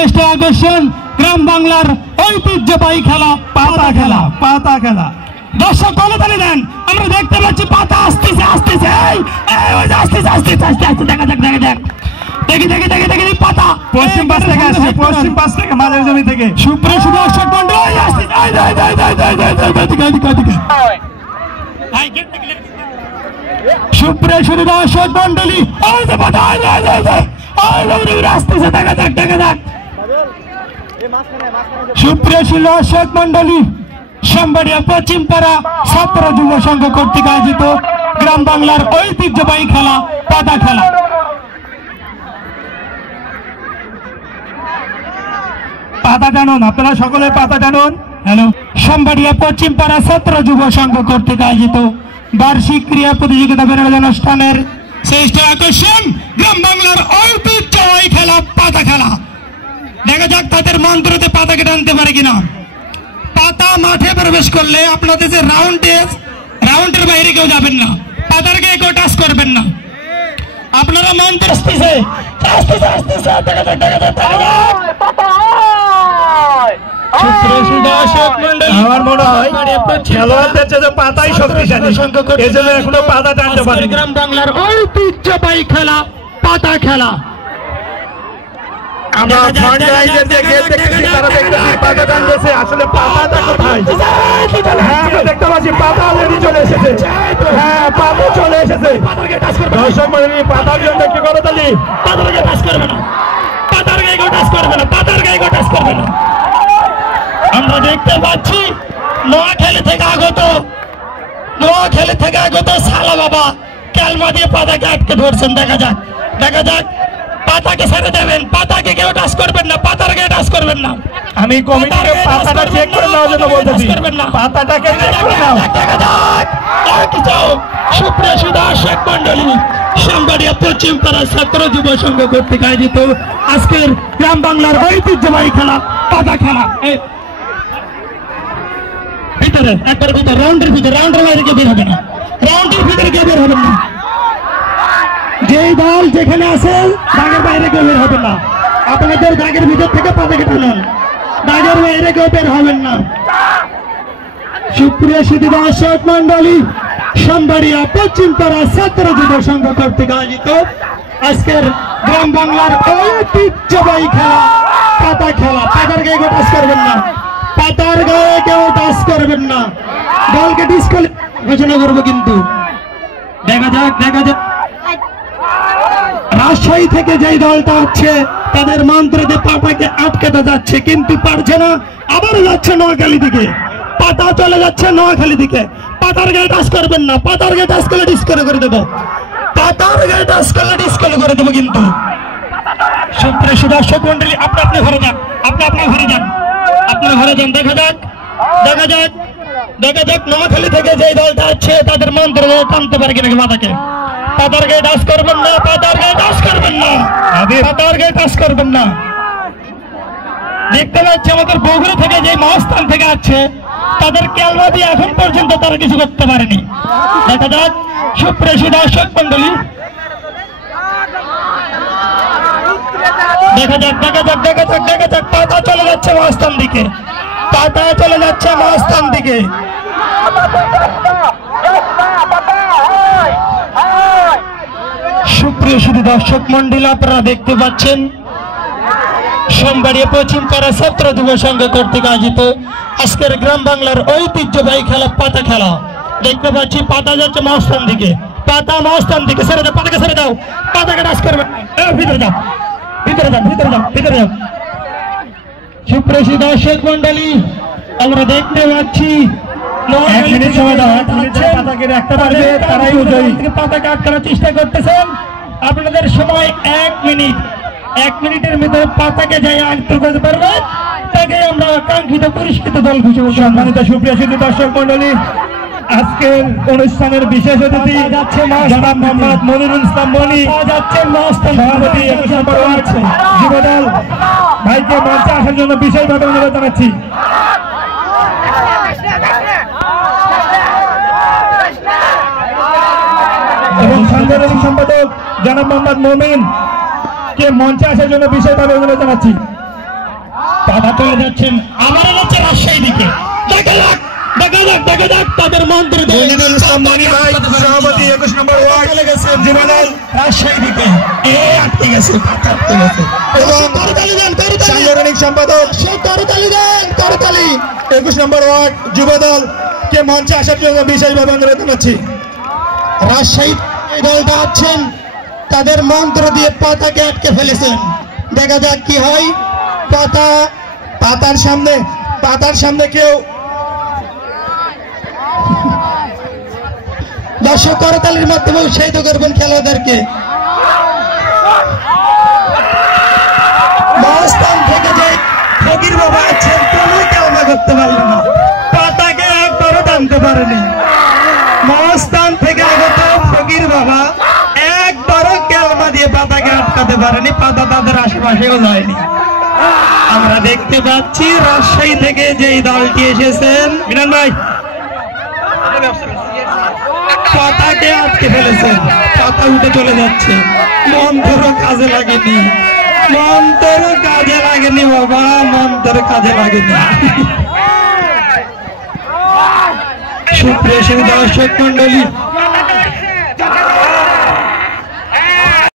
শ্রেষ্ঠ আকর্ষণ গ্রাম বাংলার ঐতিহ্যবাহী খেলা পাতা খেলা। পাতা খেলা দর্শক কলতালি দেন। আমরা দেখতে পাচ্ছি পাতা আসতেছে আসতেছে দেখা যাক দেখা যাক দেখি দেখি দেখি দেখি পাতা পশ্চিম পাশ থেকে আসছে, পশ্চিম পাশ থেকে মাঝের জমি থেকে। সুপ্রিয় দর্শক মন্ডলী সুপ্রিয় দর্শক মন্ডলী আসতেছে দেখা যাক দেখা যাক। সুপ্রিয় দর্শক মন্ডলী সোমবাড়িয়া পশ্চিমপাড়া ছাত্র যুব সংঘ কর্তৃক আয়োজিত গ্রাম বাংলার ঐতিহ্যবাহী খেলা পাতা খেলা। পাতা জানুন, আপনারা সকলে পাতা জানুন। হ্যালো, সোমবাড়িয়া পশ্চিমপাড়া ছাত্র যুব সংঘ কর্তৃক আয়োজিত বার্ষিক ক্রীড়া প্রতিযোগিতা বিনোদন অনুষ্ঠানের শ্রেষ্ঠ আকর্ষণ গ্রাম বাংলার ঐতিহ্যবাহী খেলা পাতা খেলা। দেখা যাক তাদের মন্ত্রতে পাতাকে টানতে পারে কিনা। পাতা মাঠে প্রবেশ করলে আপনাদের যে রাউন্ডের বাইরে কেউ যাবেন না, পাতার গায়ে কেউ টাচ করবেন না। আপনারা মন্ত্র আসতেছে আমার মনে হয় খেলোয়াড়দের চেয়ে পাতাই শক্তিশালী, এই জন্য এখনো পাতা টানতে পারে। গ্রাম বাংলার ঐতিহ্যবাহী খেলা পাতা খেলা। আমরা ফ্রন্ট লাইনের যে গেট দেখতেছি তারা দেখতেছি পাতা টানতেছে, আসলে পাতাটা কোথায়? হ্যাঁ, আমরা দেখতে পাচ্ছি পাতা অলরেডি চলে এসেছে। হ্যাঁ, পাতা চলে এসেছে। দর্শক মন্ডলী পাতার জন্য একটু করতালি। পাতার গায়ে টাচ করবে না, পাতার গায়ে টাচ করবে না, পাতার গায়ে টাচ করবে না। আমরা দেখতে পাচ্ছি নোয়াখালী থেকে আগত সালা বাবা ক্যালমা দিয়ে পাতাকে আটকে ধরছেন। দেখা যাক দেখা যাক, পাতাকে ছেড়ে দেবেন, পাতাকে কেউ টাচ করবেন না, পাতার গায়ে টাচ করবেন না। আমি কমিটিকে পাতাটা চেক করে নেওয়ার জন্য বলতেছি, পাতাটাকে চেক করে নাও। দেখা যাক সুপ্রিয় দর্শক মন্ডলী সোমবাড়িয়া পশ্চিমপাড়া ছাত্র যুব সংঘ কর্তৃক আয়োজিত আজকের গ্রাম বাংলার ঐতিহ্যবাহী খেলা পাতা খেলা। ভিতরে একবার ভিতরে রাউন্ডের বাইরে কেউ বের হবে না, রাউন্ডের ভিতরে কেউ বের হবেন না। যেই দল যেখানে আছে দাগের বাইরে কেউ বের হবেন না। আপনাদের দাগের ভিতর থেকে পাতাকে টানুন, দাগের বাইরে কেউ বের হবেন না। সুপ্রিয় দর্শক মন্ডলী সোমবাড়িয়া পশ্চিমপাড়া ছাত্র যুব সংঘ কর্তৃক আয়োজিত আজকের গ্রাম বাংলার ঐতিহ্যবাহী খেলা পাতা খেলা। পাতার গায়ে টাচ করবেন না, পাতার গায়ে কেউ টাচ করবেন না। দলকে ডিসকোয়ালিফাই ঘোষণা করবো কিন্তু। দেখা যাক দেখা যাক, রাজশাহী থেকে যেই দলটা হচ্ছে তাদের মন্ত্রতে পাতাকে আটকাতে যাচ্ছে কিন্তু পারছে না, আবার যাচ্ছে নোয়াখালী দিকে। পাতা চলে যাচ্ছে নোয়াখালী দিকে। পাতার গায়ে টাচ করবেন না, পাতার গায়ে টাচ করলে ডিসকোয়ালিফাই করে দেবো, পাতার গায়ে টাচ করলে ডিসকোয়ালিফাই করে দেবো কিন্তু। সুপ্রিয় দর্শক মন্ডলী আপনি আপনি ঘরে যান, আপনি আপনি ঘরে যান, আপনার ঘরে যান। দেখা যাক দেখা যাক দেখা যাক নোয়াখালী থেকে যে দলটা আছে তাদের মন্ত্র টানতে পারে কিনা পাতাকে। পাতার গায়ে টাচ করবেন না, পাতার গায়ে টাচ করবেন না, পাতার গায়ে টাচ করবেন না। দেখতে পাচ্ছি আমাদের বগুড়া থেকে যে মহাস্থান থেকে আছে তাদের ক্যালমা দিয়ে এখন পর্যন্ত তারা কিছু করতে পারেনি। দেখা যাক সুপ্রিয় দর্শক মন্ডলী দেখা যাক দেখা যাক দেখা যাক দেখা যাক, পাতা চলে যাচ্ছে মহাস্থান দিকে, পাতা চলে যাচ্ছে মহাস্থান দিকে। সুপ্রিয় দর্শক মন্ডলী আপনারা দেখতে পাচ্ছেন সোমবাড়িয়া পশ্চিমপাড়া ছাত্র যুব সংঘ কর্তৃক আয়োজিত আজকের গ্রাম বাংলার ঐতিহ্যবাহী খেলা পাতা খেলা। দেখতে পাচ্ছি পাতা যাচ্ছে মহাস্থান দিকে, পাতা মহাস্থান দিকে। ছেড়ে দাও, পাতাকে ছেড়ে দাও, পাতাকে টাচ করবে। ভিতরে যাও ভিতরে যাও ভিতরে যাও ভিতরে যাও। সুপ্রিয় দর্শক মন্ডলী আমরা দেখতে পাচ্ছি পাতাকে আটকানোর চেষ্টা করতেছেন। আপনাদের সময় 1 মিনিট, 1 মিনিটের ভিতরে পাতাকে যাই আটক করতে পারবে তাকে আমরা কাঙ্ক্ষিত পুরস্কৃত দল ঘোষণা। সম্মানিত সুপ্রিয় দর্শক মন্ডলী আজকের অনুষ্ঠানের বিশেষ অতিথি যাচ্ছে জনাব মোহাম্মদ মনিরুল ইসলাম মনি, যাচ্ছেন সভাপতি যুবদল ভাইকে মঞ্চে আসার জন্য বিশেষভাবে অনুরোধ জানাচ্ছি। এবং সাংগঠনিক সম্পাদক জনাব মোহাম্মদ মমিন কে মঞ্চে আসার জন্য বিশেষভাবে অনুরোধ জানাচ্ছি। চলে যাচ্ছেন আবার যাচ্ছে রাজশাহী দিকে। দেখা যাক তাদের মন্ত্রী মনিরুল ইসলাম মনি ভাই সভাপতি 21 নম্বর ওয়ার্ড চলে গেছে যুবদল রাজশাহী দিকে। আটকে গেছে এবং সাংগঠনিক সম্পাদক করতালি 21 নম্বর ওয়ার্ড যুবদল কে মঞ্চে আসার জন্য বিশেষভাবে অনুরোধ জানাচ্ছি। রাজশাহী এই দলটা আছেন তাদের মন্ত্র দিয়ে পাতাকে আটকে ফেলেছেন। দেখা যাক কি হয়। পাতার সামনে কেউ দর্শক করতালির মাধ্যমে উৎসাহিত করবেন খেলোয়াড়দেরকে। মহাস্থান থেকে যে ফকির বাবা আছেন কোনো কেলমা করতে পারলেন না, পাতাকে একবারও টানতে পারেনি। মহাস্থান থেকে আগত ফকির বাবা একবারও কেলমা দিয়ে পাতাকে আটকাতে পারেনি, পাতা তাদের আশেপাশেও যায়নি। আমরা দেখতে পাচ্ছি রাজশাহী থেকে যেই দলটি এসেছেন মিনান ভাই পাতাকে আটকে ফেলেছেন, পাতা উঠে চলে যাচ্ছে। মন্ত্র কাজে লাগেনি বাবা, মন্ত্র কাজে লাগেনি। সুপ্রিয় দর্শক মন্ডলী,